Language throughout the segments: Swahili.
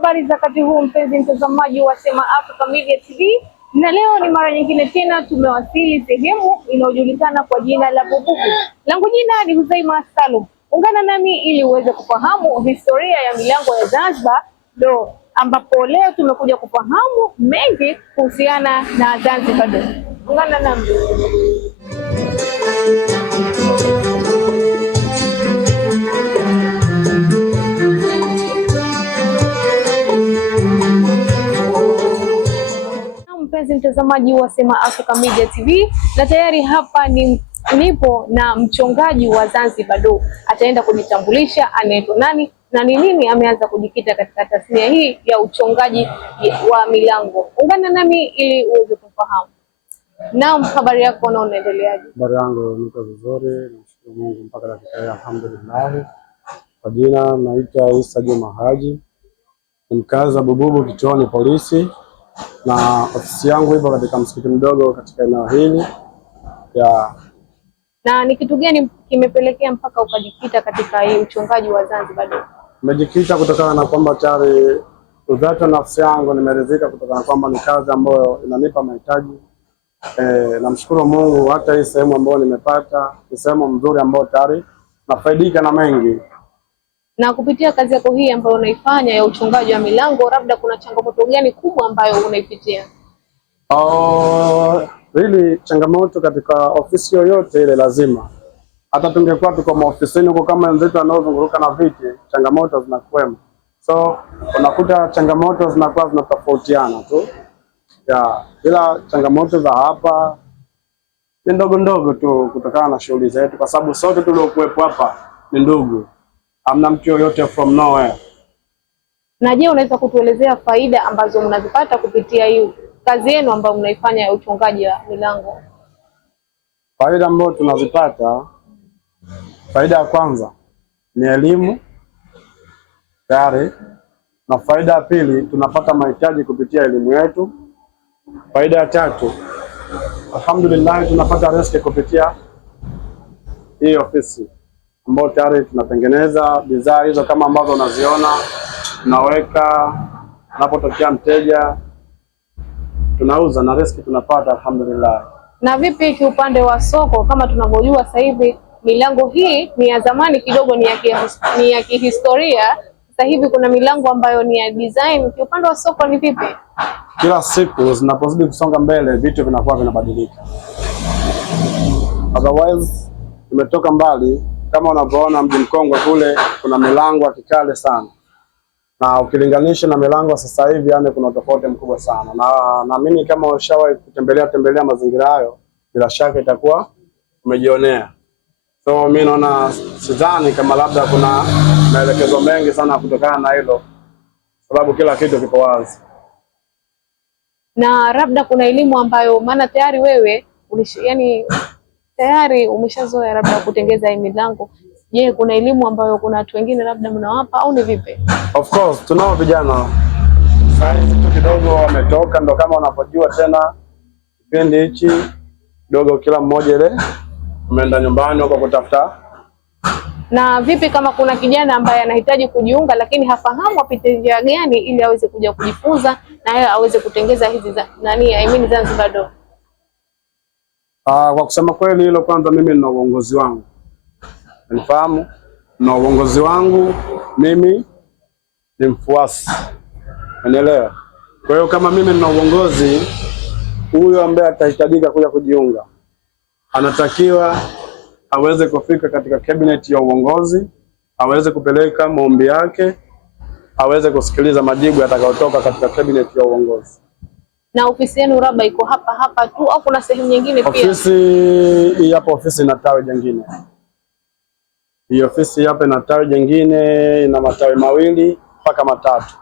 Habari za wakati huu mpenzi mtazamaji wa Sema Africa Media TV, na leo ni mara nyingine tena tumewasili sehemu inayojulikana kwa jina la Bububu. Langu jina ni Huzaima Salum. Ungana nami ili uweze kufahamu historia ya milango ya Zanzibar, ambapo leo tumekuja kufahamu mengi kuhusiana na Zanzibar. Ungana nami. Mpenzi mtazamaji wa Sema Africa Media TV, na tayari hapa nipo na mchongaji wa Zanzibar. Ataenda kujitambulisha anaitwa nani na ni nini ameanza kujikita katika tasnia hii ya uchongaji wa milango. Ungana nami ili uweze kufahamu. Naam, habari yako na unaendeleaje? Habari yangu niko vizuri, nashukuru Mungu mpaka dakika hii, alhamdulillah. Kwa jina naitwa Isa Juma Haji, ni mkazi wa Bububu kituoni polisi, na ofisi yangu ipo katika msikiti mdogo katika eneo hili ya. Na ni kitu gani kimepelekea mpaka ukajikita katika hii uchongaji wa Zanzibar? Nimejikita kutokana na kwamba tayari udhati wa nafsi yangu nimeridhika kutokana na kwamba ni kazi ambayo inanipa mahitaji. Namshukuru Mungu, hata hii sehemu ambayo nimepata ni sehemu nzuri ambayo tayari nafaidika na mengi. Na kupitia kazi yako hii ambayo unaifanya ya uchongaji wa milango, labda kuna changamoto gani kubwa ambayo unaipitia? Really changamoto katika ofisi yoyote ile lazima. Hata tungekuwa tuko maofisini huko kama wenzetu wanaozunguruka na viti, changamoto zinakuwemo. So unakuta changamoto zinakuwa zinatofautiana tu. Ila changamoto za hapa ni ndogo ndogo tu kutokana na shughuli zetu, kwa sababu sote tuliokuwepo hapa ni ndugu. Hamna mtu yoyote from nowhere. Na je, unaweza kutuelezea faida ambazo mnazipata kupitia hii kazi yenu ambayo mnaifanya ya uchongaji wa milango? Faida ambazo tunazipata, faida ya kwanza ni elimu tayari, na faida ya pili tunapata mahitaji kupitia elimu yetu. Faida ya tatu, alhamdulillah, tunapata riziki kupitia hii ofisi ambayo tayari tunatengeneza bidhaa hizo kama ambazo unaziona, tunaweka, unapotokea mteja tunauza na riziki tunapata, alhamdulillah. Na vipi kiupande wa soko? Kama tunavyojua sasa hivi milango hii ni ya zamani kidogo, ni ya kihistoria. Sasa hivi kuna milango ambayo ni ya design. Kiupande wa soko ni vipi? Kila siku zinapozidi kusonga mbele vitu vinakuwa vinabadilika. Otherwise tumetoka mbali, kama unavyoona Mji Mkongwe kule kuna milango ya kikale sana, na ukilinganisha na milango sasa hivi, yani kuna tofauti mkubwa sana. Na naamini kama ushawahi kutembelea mazingira hayo, bila shaka itakuwa umejionea. So mimi naona sidhani kama labda kuna maelekezo mengi sana kutokana na hilo, sababu kila kitu kipo wazi. Na labda kuna elimu ambayo, maana tayari wewe tayari umeshazoea labda kutengeza hii milango. Je, kuna elimu ambayo kuna watu wengine labda mnawapa au ni vipi? Of course tunao vijana saizi tu kidogo wametoka, ndo kama unapojua tena kipindi hichi kidogo kila mmoja ile umeenda nyumbani huko kutafuta. Na vipi kama kuna kijana ambaye anahitaji kujiunga lakini hafahamu apite njia gani ili aweze kuja kujifunza na yeye aweze kutengeza hizi Zanzibar? Kwa kusema kweli hilo, kwanza mimi nina uongozi wangu. Unifahamu? Na uongozi wangu mimi ni mfuasi. Unaelewa? Kwa hiyo kama mimi nina uongozi, huyo ambaye atahitajika kuja kujiunga anatakiwa aweze kufika katika cabinet ya uongozi, aweze kupeleka maombi yake, aweze kusikiliza majibu yatakayotoka katika cabinet ya uongozi. Na ofisi yenu Raba iko hapa tu au kuna sehemu nyingine pia? Ofisi hapa, ofisi ina tawi jingine. Hii ofisi hapa ina tawi jingine, ina matawi mawili mpaka matatu.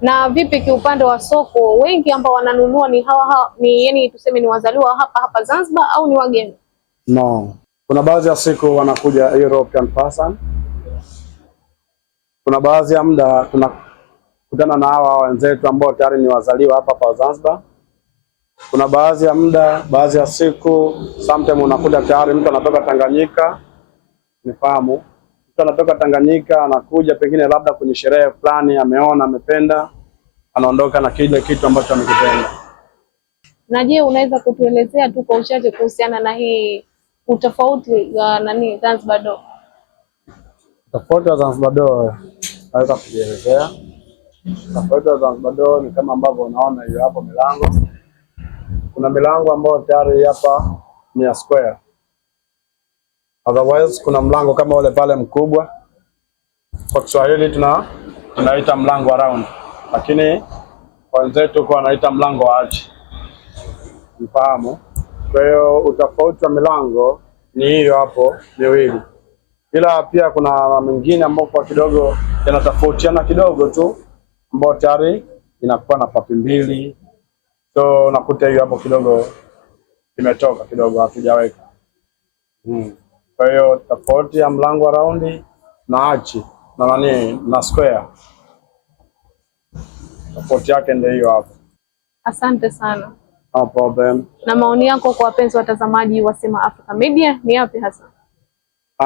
Na vipi kiupande wa soko, wengi ambao wananunua ni yani tuseme ni wazaliwa hapa Zanzibar au ni wageni? No. Kuna baadhi ya siku wanakuja European person. Kuna baadhi ya muda tunakutana na hawa wenzetu ambao tayari ni wazaliwa hapa Zanzibar. Kuna baadhi ya muda, baadhi ya siku sometimes unakuta tayari mtu anatoka Tanganyika, nifahamu, Mtu anatoka Tanganyika anakuja pengine labda kwenye sherehe fulani, ameona amependa, anaondoka na kile kitu ambacho amekipenda. Na je, unaweza kutuelezea tu kwa uchache kuhusiana na hii utofauti wa Zanzibar Door? Tofauti wa Zanzibar Door naweza kujielezea. Tofauti wa Zanzibar Door ni kama ambavyo unaona hiyo hapo milango. Kuna milango ambayo tayari hapa ni ya square. Otherwise kuna mlango kama ule pale mkubwa. Kwa Kiswahili tunaita mlango wa round. Lakini kwa wenzetu kwa wanaita mlango wa arch. Mfahamu? Kwa hiyo utofauti wa milango ni hiyo hapo miwili. Ila pia kuna mengine ambao kwa kidogo yanatofautiana kidogo tu, ambao tayari inakuwa na papi mbili. So nakuta hiyo hapo kidogo imetoka kidogo, hatujaweka. Kwa hiyo tofauti ya mlango wa raundi na arch na square, tofauti yake ndio hiyo hapo. Asante sana. No problem. Na maoni yako kwa wapenzi watazamaji wa Sema Africa Media ni yapi hasa?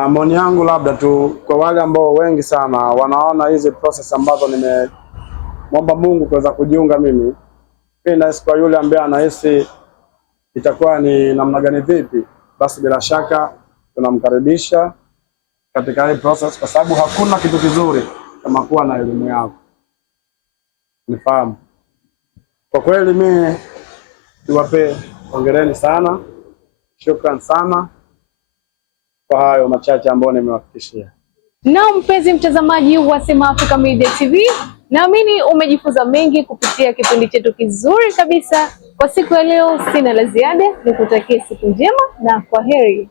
Maoni yangu labda tu kwa wale ambao wengi sana wanaona hizi process ambazo nimemwomba Mungu kuweza kujiunga mimi. Na kwa yule ambaye anahisi itakuwa ni namna gani vipi, basi bila shaka tunamkaribisha katika hii process, kwa sababu hakuna kitu kizuri kama kuwa na elimu yako. Nifahamu. Kwa kweli mimi niwape hongereni sana. Shukrani sana kwa hayo machache ambayo nimewafikishia. Na mpenzi mtazamaji wa Sema Africa Media TV, naamini umejifunza mengi kupitia kipindi chetu kizuri kabisa. Kwa siku ya leo sina la ziada, nikutakie siku njema na kwaheri.